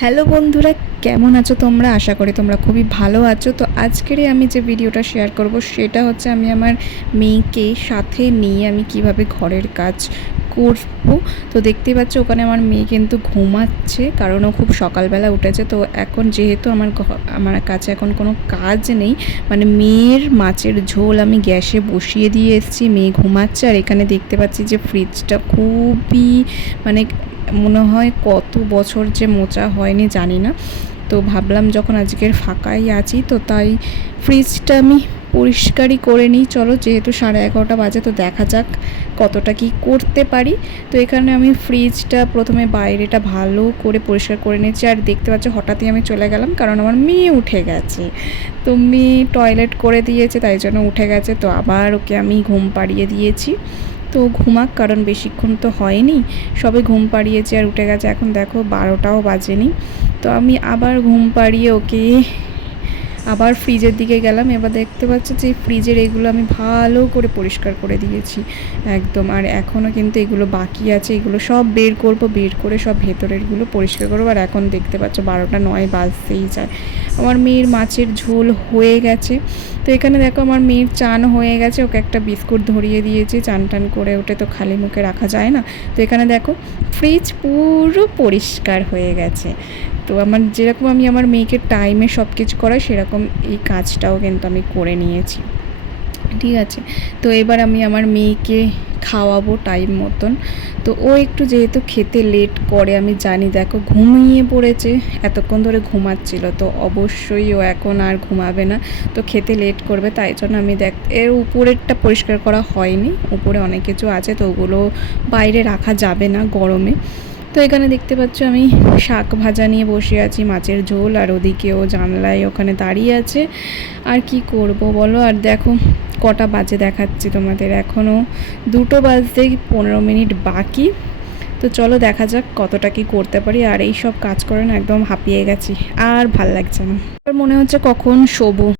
Hello বন্ধুরা, কেমন আছো তোমরা? আশা করি তোমরা খুবই ভালো আছো। তো আজকেরই আমি যে ভিডিওটা শেয়ার করব, সেটা হচ্ছে আমি আমার মেয়েকে সাথে নিয়ে আমি কীভাবে ঘরের কাজ করব। তো দেখতে পাচ্ছ, ওখানে আমার মেয়ে কিন্তু ঘুমাচ্ছে, কারণ ও খুব সকালবেলা উঠেছে। তো এখন যেহেতু আমার আমার কাছে এখন কোনো কাজ নেই মানে মেয়ের মাছের ঝোল আমি গ্যাসে বসিয়ে দিয়ে এসেছি, মেয়ে ঘুমাচ্ছে। আর এখানে দেখতে পাচ্ছি যে ফ্রিজটা খুবই মানে মনে হয় কত বছর যে মোচা হয়নি, জানি না। তো ভাবলাম যখন আজকের ফাঁকাই আছি, তো তাই ফ্রিজটা আমি পরিষ্কারই করে নিই। চলো, যেহেতু সাড়ে এগারোটা বাজে, তো দেখা যাক কতটা কি করতে পারি। তো এখানে আমি ফ্রিজটা প্রথমে বাইরেটা ভালো করে পরিষ্কার করে নিয়েছি। আর দেখতে পাচ্ছ, হঠাৎই আমি চলে গেলাম, কারণ আমার মেয়ে উঠে গেছে। তো মেয়ে টয়লেট করে দিয়েছে, তাই জন্য উঠে গেছে। তো আবার ওকে আমি ঘুম পাড়িয়ে দিয়েছি। তো ঘুমাক, কারণ বেশিক্ষণ তো হয়নি। সবে ঘুম পাড়িয়েছে আর উঠে গেছে, এখন দেখো বারোটাও বাজেনি। তো আমি আবার ঘুম পাড়িয়ে ওকে আবার ফ্রিজের দিকে গেলাম, এবার দেখতে পাচ্ছ যে ফ্রিজের এগুলো আমি ভালো করে পরিষ্কার করে দিয়েছি, একদম। আর এখনও কিন্তু এগুলো বাকি আছে, এগুলো সব বের করব, বের করে সব ভেতরেরগুলো পরিষ্কার করব। আর এখন দেখতে পাচ্ছ বারোটা নয় বাজতেই যায়। আমার মেয়ের মাছের ঝোল হয়ে গেছে। তো এখানে দেখো আমার মেয়ের চান হয়ে গেছে, ওকে একটা বিস্কুট ধরিয়ে দিয়েছি, চান টান করে ওঠে তো খালি মুখে রাখা যায় না। তো এখানে দেখো, ফ্রিজ পুরো পরিষ্কার হয়ে গেছে। তো আমার যেরকম আমি আমার মেয়েকে টাইমে সব কিছু করাই, সেরকম এই কাজটাও কিন্তু আমি করে নিয়েছি। ঠিক আছে? তো এবার আমি আমার মেয়েকে খাওয়াবো টাইম মতন। তো ও একটু যেহেতু খেতে লেট করে, আমি জানি দেখো ঘুমিয়ে পড়েছে, এতক্ষণ ধরে ঘুমাচ্ছিল, তো অবশ্যই ও এখন আর ঘুমাবে না। তো খেতে লেট করবে, তাই জন্য আমি দেখ, এর উপরেরটা পরিষ্কার করা হয়নি, উপরে অনেক কিছু আছে, তো ওগুলো বাইরে রাখা যাবে না গরমে। তো এখানে দেখতে পাচ্ছ আমি শাক ভাজা নিয়ে বসে আছি, মাছের ঝোল, আর ওদিকেও জানলায় ওখানে দাঁড়িয়ে আছে। আর কি করব বলো? আর দেখো, কটা বাজে দেখাচ্ছি তোমাদের। এখনও দুটো বাজতে পনেরো মিনিট বাকি। তো চলো দেখা যাক কতটা কি করতে পারি। আর এই সব কাজ করে না একদম হাঁপিয়ে গেছি। আর ভালো লাগছে না। মনে হচ্ছে কখন শোবো।